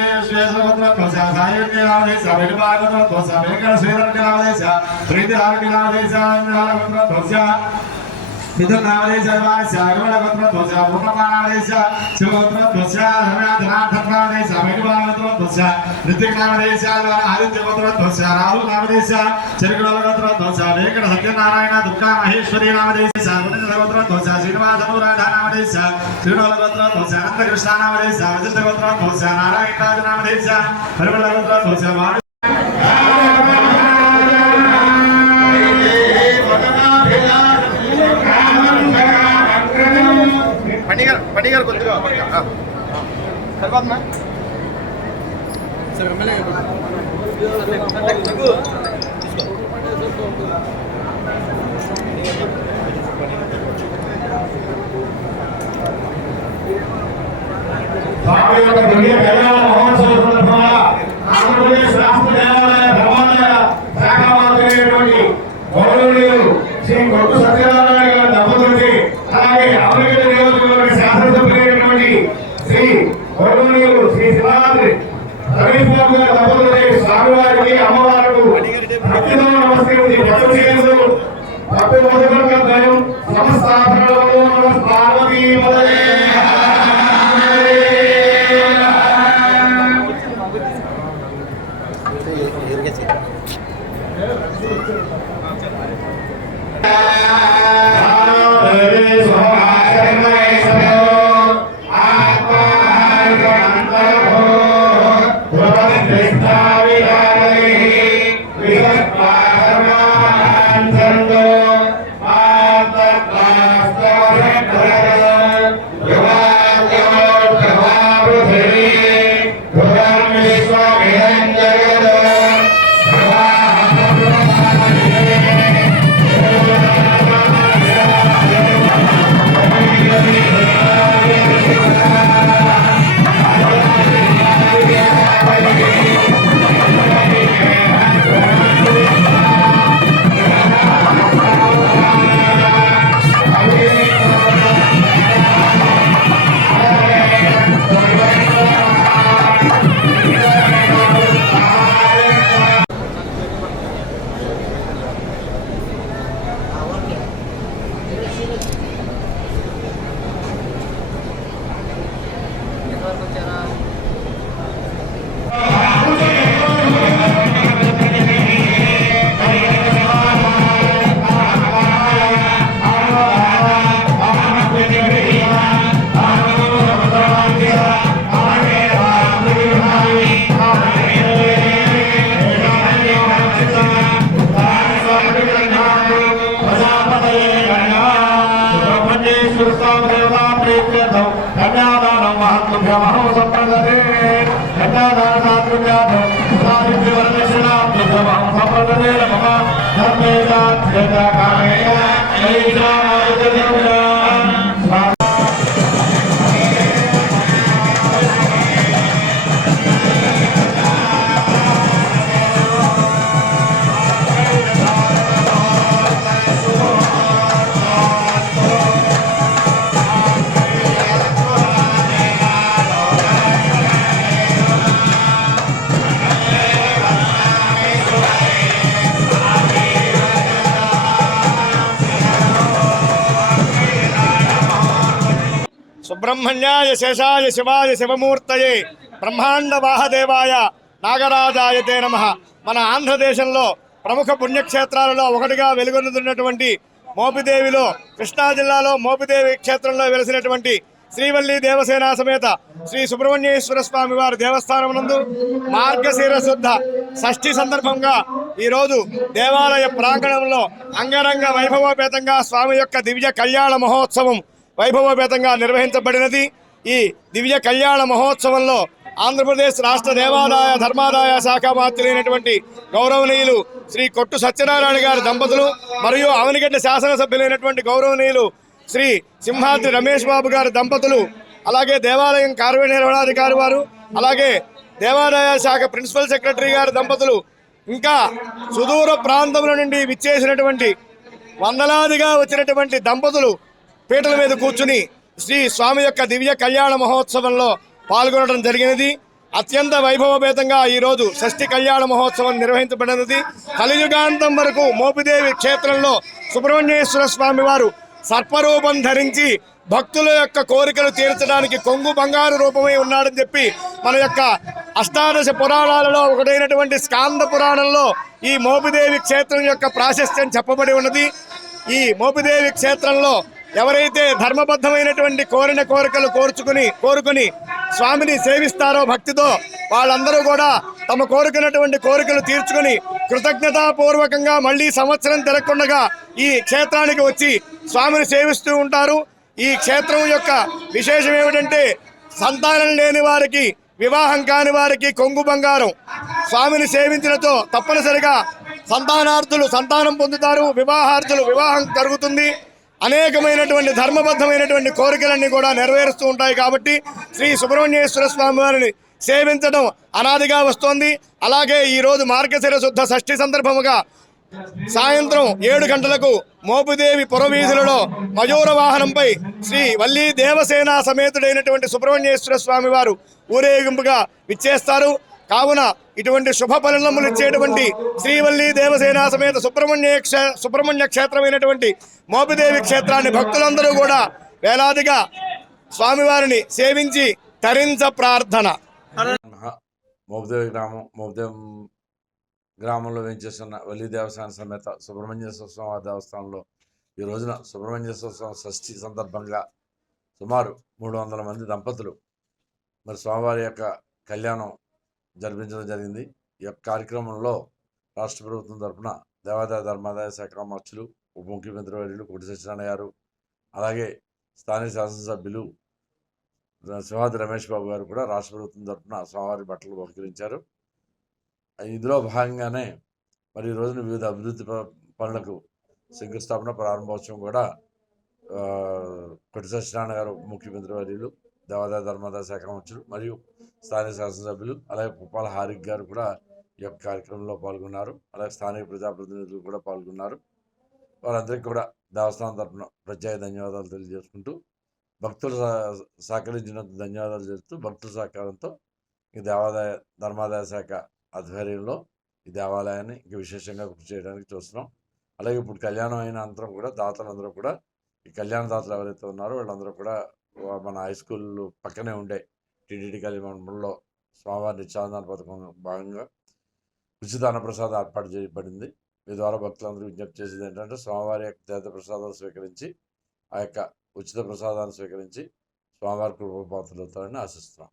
కాజే శ్వేషగోత్రత్వస్య సాయుధ్యనామదేశ వెలుపాగోత్రత్వస్య వెంకట శ్రీధర్యనామదేశ ప్రీతిరారుణ్యనామదేశ ఇంద్రాలగోత్రత్వస్య మిథునామదేశ అగమలగోత్రత్వస్య పూర్ణమానామదేశ శివగోత్రత్వస్య ధర్మయాధనార్థత్వాదేశ వెలుపాగోత్రత్వస్య ఋతిక్నామదేశ ఆదిత్యగోత్రత్వస్య రాహునామదేశ చెరుకుడలగోత్రత్వస్య వెంకట సత్యనారాయణ దుర్గా మహేశ్వరి నామదేశ గుణగోత్రత్వస్య శ్రీనివాసనురాధానామదేశ శ్రీనోలగోత్రత్వస్య అనంతకృష్ణానామదేశ వజితగోత్రత్వస్య నారాయణరాజనామదేశ పరిమళగోత్రత్వస్య వాణి పండిగ పండిగ కొద్దిగా ఆ. సరిపోతుందా స్వామి యొక్క దివ్య కళ్యాణ మహోత్సవ సందర్భంగా ఆంధ్రప్రదేశ్ రాష్ట్ర దేవాలయ ధర్మాలయ శాఖ మంత్రి గౌరవనీయులు శ్రీ కొట్టు సత్యనారాయణ గారి దంపతులకి అలాగే అమరగడ్డ నియోజకవర్గ శాసనసభ్యులైనటువంటి శ్రీ గౌరవనీయులు శ్రీ రమేష్ బాబు గారి దంపతులకి స్వామివారికి నమస్కరించి చేస్తూ పార్వతీ మొదలే బ్రహ్మణ్యాయ శేషాయ శివాయ శివమూర్తయే బ్రహ్మాండ వాహదేవాయ నాగరాజాయ తే నమ మన ఆంధ్రదేశంలో ప్రముఖ పుణ్యక్షేత్రాలలో ఒకటిగా వెలుగొందుతున్నటువంటి మోపిదేవిలో కృష్ణా జిల్లాలో మోపిదేవి క్షేత్రంలో వెలిసినటువంటి శ్రీవల్లి దేవసేన సమేత శ్రీ సుబ్రహ్మణ్యేశ్వర స్వామి వారి దేవస్థానం నందు మార్గశీర శుద్ధ షష్ఠి సందర్భంగా ఈరోజు దేవాలయ ప్రాంగణంలో అంగరంగ వైభవోపేతంగా స్వామి యొక్క దివ్య కళ్యాణ మహోత్సవం వైభవోపేతంగా నిర్వహించబడినది ఈ దివ్య కళ్యాణ మహోత్సవంలో ఆంధ్రప్రదేశ్ రాష్ట్ర దేవాదాయ ధర్మాదాయ శాఖ మంత్రులైనటువంటి గౌరవనీయులు శ్రీ కొట్టు సత్యనారాయణ గారి దంపతులు మరియు అవనిగడ్డ శాసనసభ్యులైనటువంటి గౌరవనీయులు శ్రీ సింహాద్రి రమేష్ బాబు గారి దంపతులు అలాగే దేవాలయం కార్యనిర్వహణాధికారి వారు అలాగే దేవాదాయ శాఖ ప్రిన్సిపల్ సెక్రటరీ గారి దంపతులు ఇంకా సుదూర ప్రాంతముల నుండి విచ్చేసినటువంటి వందలాదిగా వచ్చినటువంటి దంపతులు పీటల మీద కూర్చుని శ్రీ స్వామి యొక్క దివ్య కళ్యాణ మహోత్సవంలో పాల్గొనడం జరిగినది. అత్యంత వైభవపేతంగా ఈరోజు షష్ఠి కళ్యాణ మహోత్సవం నిర్వహించబడినది. కలియుగాంతం వరకు మోపిదేవి క్షేత్రంలో సుబ్రహ్మణ్యేశ్వర స్వామి వారు సర్పరూపం ధరించి భక్తుల యొక్క కోరికలు తీర్చడానికి కొంగు బంగారు రూపమై ఉన్నాడని చెప్పి మన యొక్క అష్టాదశ పురాణాలలో ఒకటైనటువంటి స్కాంద పురాణంలో ఈ మోపిదేవి క్షేత్రం యొక్క ప్రాశస్త్యం చెప్పబడి ఉన్నది. ఈ మోపిదేవి క్షేత్రంలో ఎవరైతే ధర్మబద్ధమైనటువంటి కోరిన కోరికలు కోర్చుకుని కోరుకుని స్వామిని సేవిస్తారో భక్తితో వాళ్ళందరూ కూడా తమ కోరుకున్నటువంటి కోరికలు తీర్చుకుని కృతజ్ఞతాపూర్వకంగా మళ్ళీ సంవత్సరం తిరగకుండగా ఈ క్షేత్రానికి వచ్చి స్వామిని సేవిస్తూ ఉంటారు. ఈ క్షేత్రం యొక్క విశేషం ఏమిటంటే సంతానం లేని వారికి వివాహం కాని వారికి కొంగు బంగారం. స్వామిని సేవించడంతో తప్పనిసరిగా సంతానార్థులు సంతానం పొందుతారు వివాహార్థులు వివాహం జరుగుతుంది. అనేకమైనటువంటి ధర్మబద్ధమైనటువంటి కోరికలన్నీ కూడా నెరవేరుస్తూ ఉంటాయి కాబట్టి శ్రీ సుబ్రహ్మణ్యేశ్వర స్వామి వారిని సేవించడం అనాదిగా వస్తోంది. అలాగే ఈరోజు మార్గశిర శుద్ధ షష్ఠి సందర్భముగా సాయంత్రం ఏడు గంటలకు మోపుదేవి పురవీధులలో మయూర వాహనంపై శ్రీ వల్లీ దేవసేన సమేతుడైనటువంటి సుబ్రహ్మణ్యేశ్వర స్వామి వారు ఊరేగింపుగా విచ్చేస్తారు. కావున ఇటువంటి శుభ పరిణములు ఇచ్చేటువంటి శ్రీవల్లి దేవసేన సమేత సుబ్రహ్మణ్య క్షే సుబ్రహ్మణ్య క్షేత్రమైనటువంటి మోపిదేవి క్షేత్రాన్ని భక్తులందరూ కూడా వేలాదిగా స్వామివారిని సేవించి తరించ ప్రార్థన. మోపిదేవి గ్రామం మోపిదేవి గ్రామంలో వెంచేస్తున్న వల్లి దేవస్థానం సమేత సుబ్రహ్మణ్యేశ్వర స్వామి దేవస్థానంలో ఈ రోజున సుబ్రహ్మణ్యేశ్వర స్వామి షష్ఠి సందర్భంగా సుమారు మూడు వందల మంది దంపతులు. మరి స్వామివారి యొక్క కళ్యాణం జరిపించడం జరిగింది. ఈ యొక్క కార్యక్రమంలో రాష్ట్ర ప్రభుత్వం తరఫున దేవాదాయ ధర్మాదాయ శాఖ మార్చులు ఉప ముఖ్యమంత్రి వర్యులు కోటి సత్యనారాయణ గారు అలాగే స్థానిక శాసనసభ్యులు సింహాద్రి రమేష్ బాబు గారు కూడా రాష్ట్ర ప్రభుత్వం తరఫున స్వామివారి బట్టలు బహుకరించారు. ఇందులో భాగంగానే మరి ఈ రోజున వివిధ అభివృద్ధి ప- పనులకు శంకుస్థాపన ప్రారంభోత్సవం కూడా కొట్టి సత్యనారాయణ గారు ముఖ్యమంత్రి వర్యులు దేవాదాయ ధర్మాదాయ శాఖ మంత్రులు మరియు స్థానిక శాసనసభ్యులు అలాగే పుప్పాల హారిక్ గారు కూడా ఈ యొక్క కార్యక్రమంలో పాల్గొన్నారు. అలాగే స్థానిక ప్రజాప్రతినిధులు కూడా పాల్గొన్నారు. వారందరికీ కూడా దేవస్థానం తరఫున ప్రత్యేక ధన్యవాదాలు తెలియజేసుకుంటూ భక్తులు సహకరించినందుకు ధన్యవాదాలు చెప్తూ భక్తుల సహకారంతో ఈ దేవాదాయ ధర్మాదాయ శాఖ ఆధ్వర్యంలో ఈ దేవాలయాన్ని ఇంకా విశేషంగా కృషి చేయడానికి చూస్తున్నాం. అలాగే ఇప్పుడు కళ్యాణం అయిన అంతరం కూడా దాతలందరూ కూడా ఈ కళ్యాణ దాతలు ఎవరైతే ఉన్నారో వాళ్ళందరూ కూడా మన హై స్కూల్ పక్కనే ఉండే. టీటీడీ కళ్యాణ మండపంలో స్వామివారి నిత్యానంద పథకం భాగంగా ఉచిత అన్నప్రసాదం ఏర్పాటు చేయబడింది. మీ ద్వారా భక్తులందరూ విజ్ఞప్తి చేసేది ఏంటంటే స్వామివారి యొక్క తీర్థ ప్రసాదాలు స్వీకరించి ఆ యొక్క ఉచిత ప్రసాదాన్ని స్వీకరించి స్వామివారి కృపపాత్రలు అవుతారని ఆశిస్తున్నాం.